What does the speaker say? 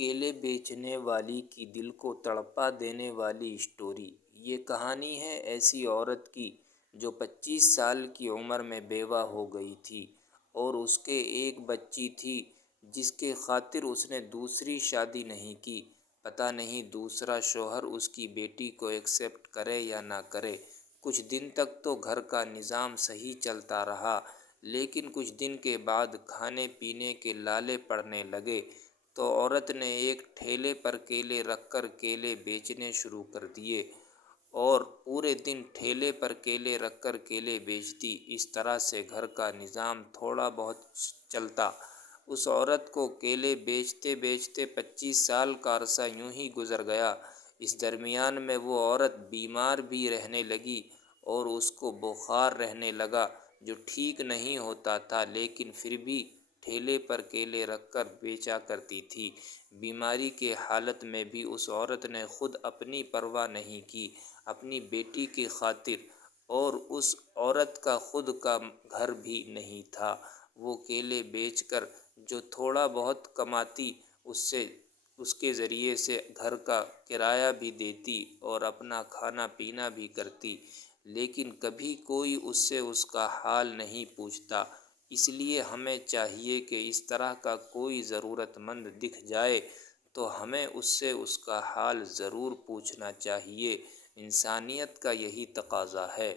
کیلے بیچنے والی کی دل کو تڑپا دینے والی اسٹوری۔ یہ کہانی ہے ایسی عورت کی جو 25 سال کی عمر میں بیوہ ہو گئی تھی اور اس کے ایک بچی تھی جس کے خاطر اس نے دوسری شادی نہیں کی۔ پتہ نہیں دوسرا شوہر اس کی بیٹی کو ایکسیپٹ کرے یا نہ کرے۔ کچھ دن تک تو گھر کا نظام صحیح چلتا رہا، لیکن کچھ دن کے بعد کھانے پینے کے لالے پڑنے لگے تو عورت نے ایک ٹھیلے پر کیلے رکھ کر کیلے بیچنے شروع کر دیے اور پورے دن ٹھیلے پر کیلے رکھ کر کیلے بیچتی۔ اس طرح سے گھر کا نظام تھوڑا بہت چلتا۔ اس عورت کو کیلے بیچتے بیچتے 25 سال کا عرصہ یوں ہی گزر گیا۔ اس درمیان میں وہ عورت بیمار بھی رہنے لگی اور اس کو بخار رہنے لگا جو ٹھیک نہیں ہوتا تھا، لیکن پھر بھی ٹھیلے پر کیلے رکھ کر بیچا کرتی تھی۔ بیماری کے حالت میں بھی اس عورت نے خود اپنی پرواہ نہیں کی اپنی بیٹی کی خاطر، اور اس عورت کا خود کا گھر بھی نہیں تھا۔ وہ کیلے بیچ کر جو تھوڑا بہت کماتی اس کے ذریعے سے گھر کا کرایہ بھی دیتی اور اپنا کھانا پینا بھی کرتی، لیکن کبھی کوئی اس سے اس کا حال نہیں پوچھتا۔ اس لیے ہمیں چاہیے کہ اس طرح کا کوئی ضرورت مند دکھ جائے تو ہمیں اس سے اس کا حال ضرور پوچھنا چاہیے۔ انسانیت کا یہی تقاضا ہے۔